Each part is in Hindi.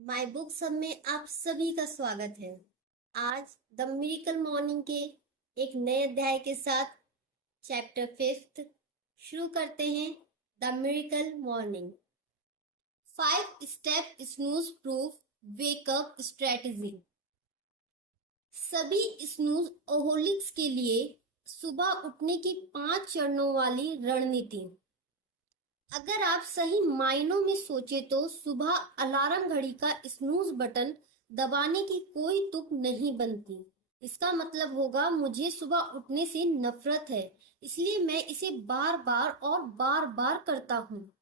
माय बुक सब में आप सभी का स्वागत है। आज द मिरेकल मॉर्निंग के एक नए अध्याय के साथ चैप्टर 5 शुरू करते हैं। The miracle morning 5 step snooze proof wake up strategy. सभी स्नूज ओहोलिक्स के लिए सुबह उठने की 5 चरणों वाली रणनीति। अगर आप सही मायनों में सोचे तो सुबह अलार्म घड़ी का स्नूज बटन दबाने की कोई तुक नहीं बनती। इसका मतलब होगा मुझे सुबह उठने से नफरत है, इसलिए मैं इसे बार बार और बार बार करता हूँ।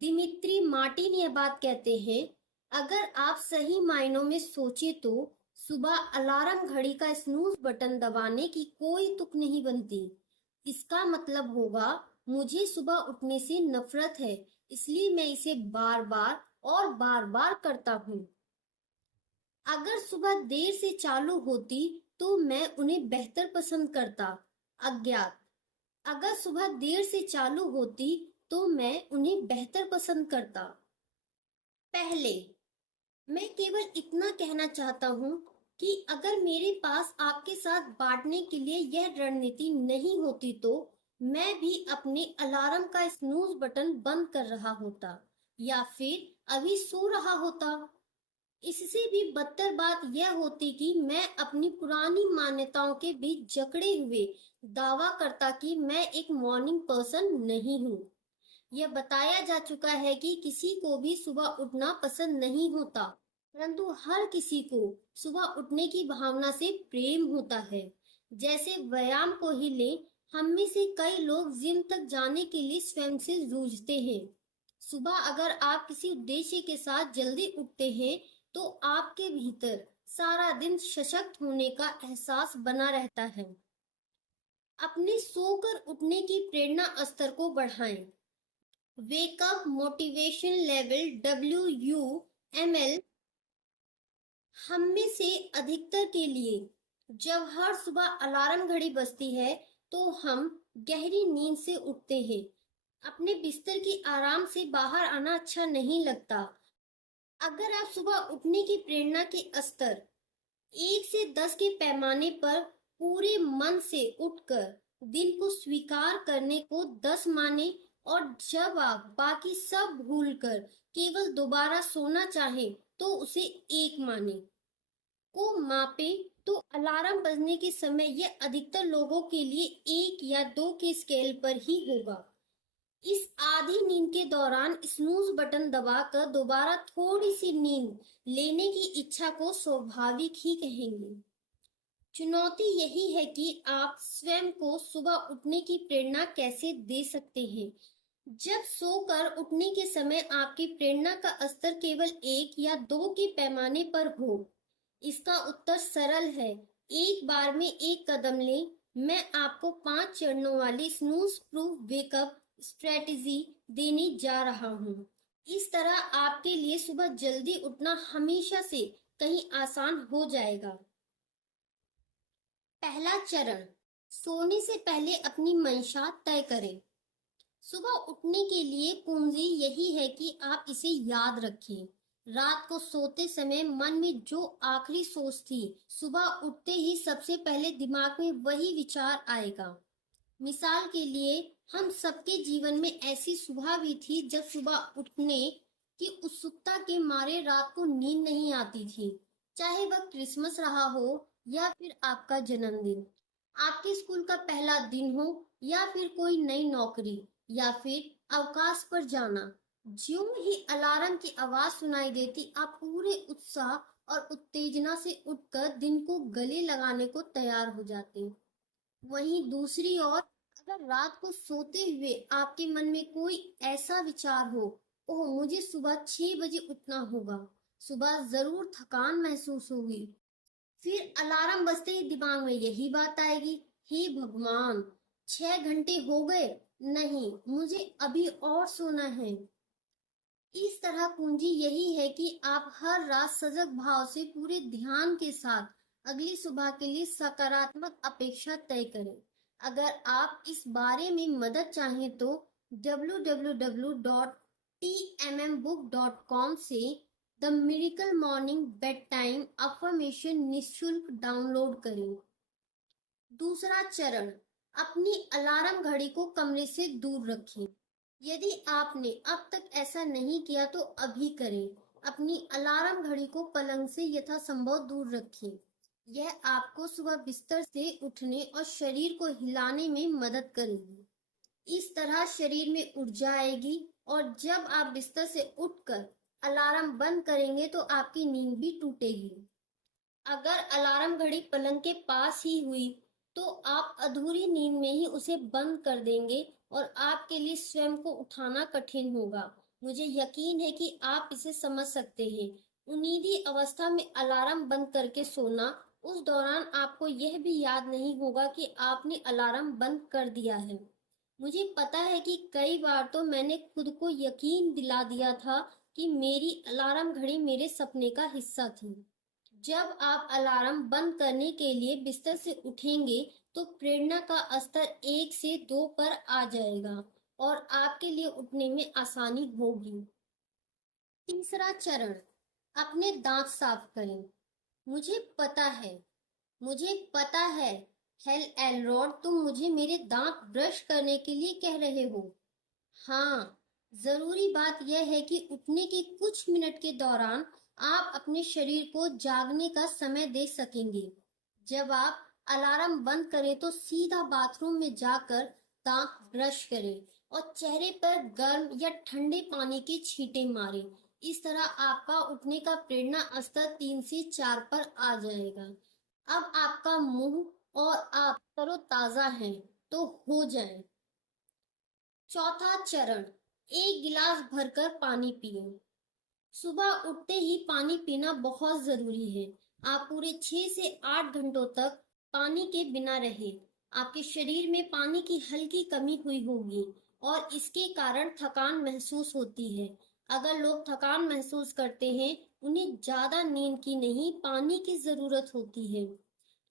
दिमित्री मार्टिन यह बात कहते हैं, अगर आप सही मायनों में सोचे तो सुबह अलार्म घड़ी का स्नूज बटन दबाने की कोई तुक नहीं बनती। इसका मतलब होगा मुझे सुबह उठने से नफरत है, इसलिए मैं इसे बार बार और बार बार करता हूँ। अगर सुबह देर से चालू होती तो मैं उन्हें बेहतर पसंद करता। अज्ञात। अगर सुबह देर से चालू होती तो मैं उन्हें बेहतर पसंद करता। पहले, मैं केवल इतना कहना चाहता हूँ कि अगर मेरे पास आपके साथ बांटने के लिए यह रणनीति नहीं होती तो मैं भी अपने अलार्म का स्नूज बटन बंद कर रहा होता या फिर अभी सो रहा होता। इससे भी बदतर बात यह होती कि मैं अपनी पुरानी मान्यताओं के बीच जकड़े हुए दावा करता कि मैं एक मॉर्निंग पर्सन नहीं हूँ। यह बताया जा चुका है कि किसी को भी सुबह उठना पसंद नहीं होता, परंतु हर किसी को सुबह उठने की भावना से प्रेम होता है। जैसे व्यायाम को ही लें, हम में से कई लोग जिम तक जाने के लिए स्वयं से जूझते हैं। सुबह अगर आप किसी उद्देश्य के साथ जल्दी उठते हैं तो आपके भीतर सारा दिन सशक्त होने का एहसास बना रहता है। अपने सोकर उठने की प्रेरणा स्तर को बढ़ाएं। Wake up motivation level WUML। हम में से अधिकतर के लिए जब हर सुबह अलार्म घड़ी बजती है तो हम गहरी नींद से उठते हैं। अपने बिस्तर की आराम से बाहर आना अच्छा नहीं लगता। अगर आप सुबह उठने की प्रेरणा के स्तर 1 से 10 के पैमाने पर पूरे मन से उठकर दिन को स्वीकार करने को 10 माने और जब आप बाकी सब भूलकर केवल दोबारा सोना चाहें तो उसे 1 माने को मापे तो अलार्म बजने के समय यह अधिकतर लोगों के लिए 1 या 2 के स्केल पर ही होगा। इस आधी नींद के दौरान स्नूज बटन दबाकर दोबारा थोड़ी सी नींद लेने की इच्छा को स्वाभाविक ही कहेंगे। चुनौती यही है कि आप स्वयं को सुबह उठने की प्रेरणा कैसे दे सकते हैं। जब सोकर उठने के समय आपकी प्रेरणा का स्तर केवल 1 या 2 के पैमाने पर हो। इसका उत्तर सरल है, एक बार में एक कदम लें। मैं आपको 5 चरणों वाली स्नूज प्रूफ वेकअप स्ट्रेटजी देने जा रहा हूँ। इस तरह आपके लिए सुबह जल्दी उठना हमेशा से कहीं आसान हो जाएगा। पहला चरण, सोने से पहले अपनी मंशा तय करें। सुबह उठने के लिए कुंजी यही है कि आप इसे याद रखें। रात को सोते समय मन में जो आखिरी सोच थी, सुबह उठते ही सबसे पहले दिमाग में वही विचार आएगा। मिसाल के लिए, हम सबके जीवन में ऐसी सुबह भी थी जब सुबह उठने की उत्सुकता के मारे रात को नींद नहीं आती थी। चाहे वह क्रिसमस रहा हो या फिर आपका जन्मदिन, आपके स्कूल का पहला दिन हो या फिर कोई नई नौकरी या फिर अवकाश पर जाना। ज्यों ही अलार्म की आवाज सुनाई देती, आप पूरे उत्साह और उत्तेजना से उठकर दिन को गले लगाने को तैयार हो जाते। वहीं दूसरी ओर, अगर रात को सोते हुए आपके मन में कोई ऐसा विचार हो, ओह मुझे सुबह 6 बजे उठना होगा, सुबह जरूर थकान महसूस होगी, फिर अलार्म बजते ही दिमाग में यही बात आएगी, हे भगवान 6 घंटे हो गए, नहीं मुझे अभी और सोना है। इस तरह कुंजी यही है कि आप हर रात सजग भाव से पूरे ध्यान के साथ अगली सुबह के लिए सकारात्मक अपेक्षा तय करें। अगर आप इस बारे में मदद चाहें तो www.tmmbook.com से the miracle morning bed time affirmation निःशुल्क डाउनलोड करें। दूसरा चरण, अपनी अलार्म घड़ी को कमरे से दूर रखें। यदि आपने अब तक ऐसा नहीं किया तो अभी करें। अपनी अलार्म घड़ी को पलंग से यथासंभव दूर रखें। यह आपको सुबह बिस्तर से उठने और शरीर को हिलाने में मदद करेगी। इस तरह शरीर में ऊर्जा आएगी और जब आप बिस्तर से उठकर अलार्म बंद करेंगे तो आपकी नींद भी टूटेगी। अगर अलार्म घड़ी पलंग के पास ही हुई तो आप अधूरी नींद में ही उसे बंद कर देंगे और आपके लिए स्वयं को उठाना कठिन होगा। मुझे यकीन है कि आप इसे समझ सकते हैं। उन्नीदी अवस्था में अलार्म बंद करके सोना, उस दौरान आपको यह भी याद नहीं होगा कि आपने अलार्म बंद कर दिया है। मुझे पता है कि कई बार तो मैंने खुद को यकीन दिला दिया था कि मेरी अलार्म घड़ी मेरे सपने का हिस्सा थी। जब आप अलार्म बंद करने के लिए बिस्तर से उठेंगे तो प्रेरणा का स्तर 1 से 2 पर आ जाएगा और आपके लिए उठने में आसानी होगी। तीसरा चरण, अपने दांत साफ करें। मुझे पता है मुझे पता है हेल एलरॉड, तुम मुझे मेरे दांत ब्रश करने के लिए कह रहे हो। हाँ, जरूरी बात यह है कि उठने के कुछ मिनट के दौरान आप अपने शरीर को जागने का समय दे सकेंगे। जब आप अलार्म बंद करें तो सीधा बाथरूम में जाकर दांत ब्रश करें और चेहरे पर गर्म या ठंडे पानी के छींटे मारें। इस तरह आपका उठने का प्रेरणा स्तर 3 से 4 पर आ जाएगा। अब आपका मुंह और आप तरोताजा हैं, तो हो जाएं। चौथा चरण, 1 गिलास भरकर पानी पिए। सुबह उठते ही पानी पीना बहुत जरूरी है। आप पूरे 6 से 8 घंटों तक पानी के बिना रहे। आपके शरीर में पानी की हल्की कमी हुई होगी और इसके कारण थकान महसूस होती है। अगर लोग थकान महसूस करते हैं, उन्हें ज्यादा नींद की नहीं, पानी की जरूरत होती है।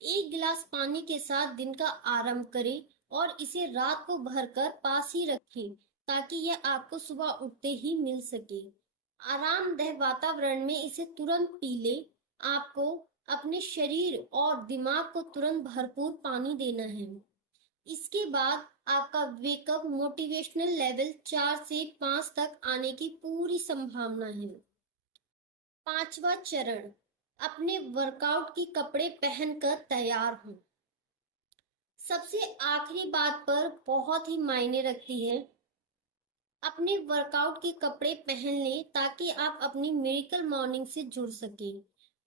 1 गिलास पानी के साथ दिन का आरंभ करें और इसे रात को भरकर पास ही रखें ताकि यह आपको सुबह उठते ही मिल सके। आरामदेह वातावरण में इसे तुरंत पी ले। आपको अपने शरीर और दिमाग को तुरंत भरपूर पानी देना है। इसके बाद आपका वेकअप मोटिवेशनल लेवल 4 से 5 तक आने की पूरी संभावना है। पांचवा चरण, अपने वर्कआउट के कपड़े पहनकर तैयार हों। सबसे आखिरी बात पर बहुत ही मायने रखती है। अपने वर्कआउट के कपड़े पहन लें ताकि आप अपनी मिरेकल मॉर्निंग से जुड़ सके।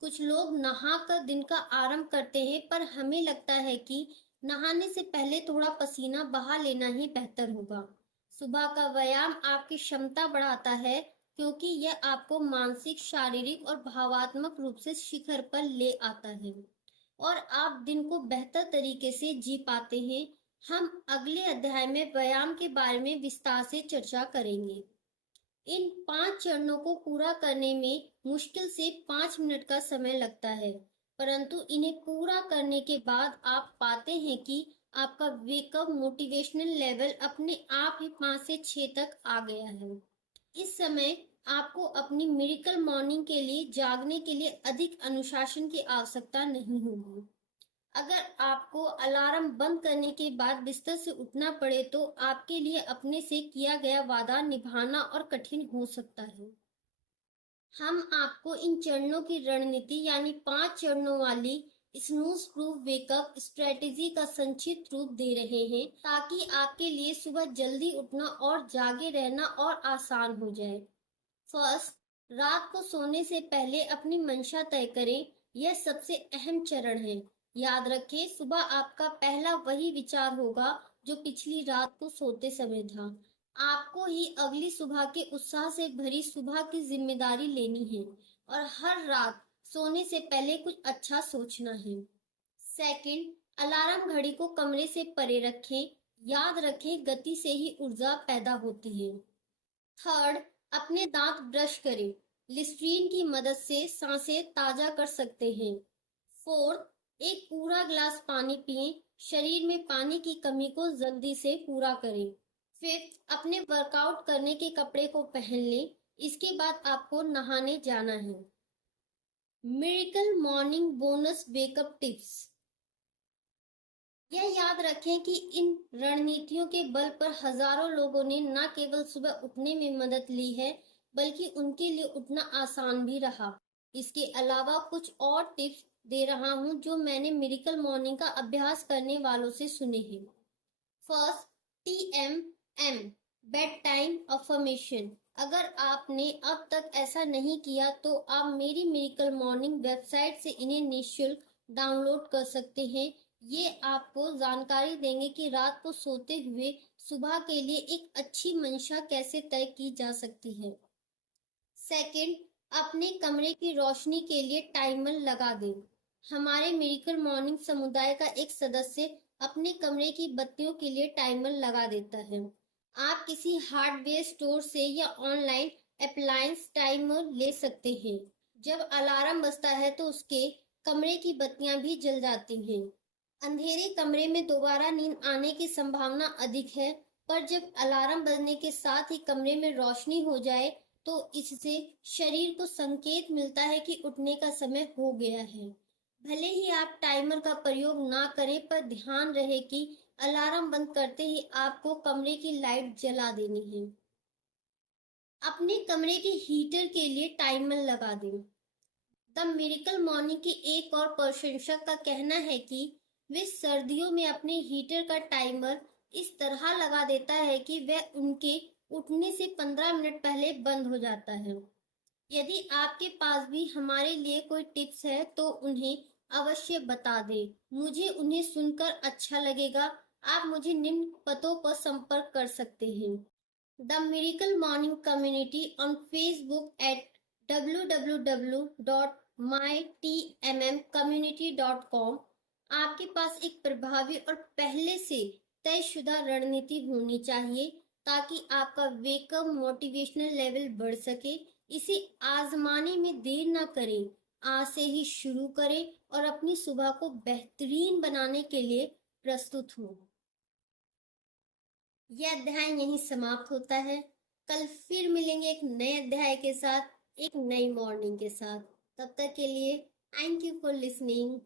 कुछ लोग नहाकर दिन का आरंभ करते हैं, पर हमें लगता है कि नहाने से पहले थोड़ा पसीना बहा लेना ही बेहतर होगा। सुबह का व्यायाम आपकी क्षमता बढ़ाता है क्योंकि यह आपको मानसिक, शारीरिक और भावात्मक रूप से शिखर पर ले आता है और आप दिन को बेहतर तरीके से जी पाते हैं। हम अगले अध्याय में व्यायाम के बारे में विस्तार से चर्चा करेंगे। इन 5 चरणों को पूरा करने में मुश्किल से 5 मिनट का समय लगता है, परंतु इन्हें पूरा करने के बाद आप पाते हैं कि आपका वेकअप मोटिवेशनल लेवल अपने आप ही 5 से 6 तक आ गया है। इस समय आपको अपनी मिरेकल मॉर्निंग के लिए जागने के लिए अधिक अनुशासन की आवश्यकता नहीं होगी। अगर आपको अलार्म बंद करने के बाद बिस्तर से उठना पड़े तो आपके लिए अपने से किया गया वादा निभाना और कठिन हो सकता है। हम आपको इन चरणों की रणनीति यानी 5 चरणों वाली स्नूज प्रूफ वेकअप स्ट्रेटेजी का संक्षिप्त रूप दे रहे हैं ताकि आपके लिए सुबह जल्दी उठना और जागे रहना और आसान हो जाए। फर्स्ट, रात को सोने से पहले अपनी मंशा तय करें। यह सबसे अहम चरण है। याद रखें, सुबह आपका पहला वही विचार होगा जो पिछली रात को सोते समय था। आपको ही अगली सुबह के उत्साह से भरी सुबह की जिम्मेदारी लेनी है और हर रात सोने से पहले कुछ अच्छा सोचना है। सेकंड, अलार्म घड़ी को कमरे से परे रखें। याद रखें, गति से ही ऊर्जा पैदा होती है। थर्ड, अपने दांत ब्रश करें। लिस्ट्रीन की मदद से सांसें ताजा कर सकते हैं। फोर्थ, एक पूरा गिलास पानी पिएं। शरीर में पानी की कमी को जल्दी से पूरा करें। फिफ्थ, अपने वर्कआउट करने के कपड़े को पहन लें। इसके बाद आपको नहाने जाना है। Miracle morning bonus wake up tips. यह याद रखें कि इन रणनीतियों के बल पर हजारों लोगों ने न केवल सुबह उठने में मदद ली है, बल्कि उनके लिए उठना आसान भी रहा। इसके अलावा कुछ और टिप्स दे रहा हूं जो मैंने मिरेकल मॉर्निंग का अभ्यास करने वालों से सुने हैं। First, TMM, bed time affirmation. अगर आपने अब तक ऐसा नहीं किया तो आप मेरी मिरेकल मॉर्निंग वेबसाइट से इन्हें निःशुल्क डाउनलोड कर सकते हैं। ये आपको जानकारी देंगे कि रात को सोते हुए सुबह के लिए एक अच्छी मंशा कैसे तय की जा सकती है। सेकंड, अपने कमरे की रोशनी के लिए टाइमर लगा दें। हमारे मिरेकल मॉर्निंग समुदाय का एक सदस्य अपने कमरे की बत्तियों के लिए टाइमर लगा देता है। आप किसी हार्डवेयर स्टोर से या ऑनलाइन अप्लायंस टाइमर ले सकते हैं। जब अलार्म बजता है तो उसके कमरे की बत्तियां भी जल जाती हैं। अंधेरे कमरे में दोबारा नींद आने की संभावना अधिक है, पर जब अलार्म बजने के साथ ही कमरे में रोशनी हो जाए तो इससे शरीर को संकेत मिलता है कि उठने का समय हो गया है। भले ही आप टाइमर का प्रयोग ना करें, पर ध्यान रहे कि अलार्म बंद करते ही आपको कमरे की लाइट जला देनी है। अपने कमरे के हीटर के लिए टाइमर लगा दें। द मिरेकल मॉर्निंग के एक और प्रशंसक का कहना है कि वे सर्दियों में अपने हीटर का टाइमर इस तरह लगा देता है कि वह उनके उठने से 15 मिनट पहले बंद हो जाता है। यदि आपके पास भी हमारे लिए कोई टिप्स है तो उन्हें अवश्य बता दें। मुझे उन्हें सुनकर अच्छा लगेगा। आप मुझे निम्न पतों पर संपर्क कर सकते हैं। The miracle morning community on Facebook eight www.mytmmcommunity.com। आपके पास एक प्रभावी और पहले से तयशुदा रणनीति होनी चाहिए ताकि आपका वेकअप मोटिवेशनल लेवल बढ़ सके। इसे आजमाने में देर ना करें, आज से ही शुरू करें और अपनी सुबह को बेहतरीन बनाने के लिए प्रस्तुत हो। यह अध्याय यहीं समाप्त होता है। कल फिर मिलेंगे एक नए अध्याय के साथ, एक नई मॉर्निंग के साथ। तब तक के लिए थैंक यू फॉर लिसनिंग।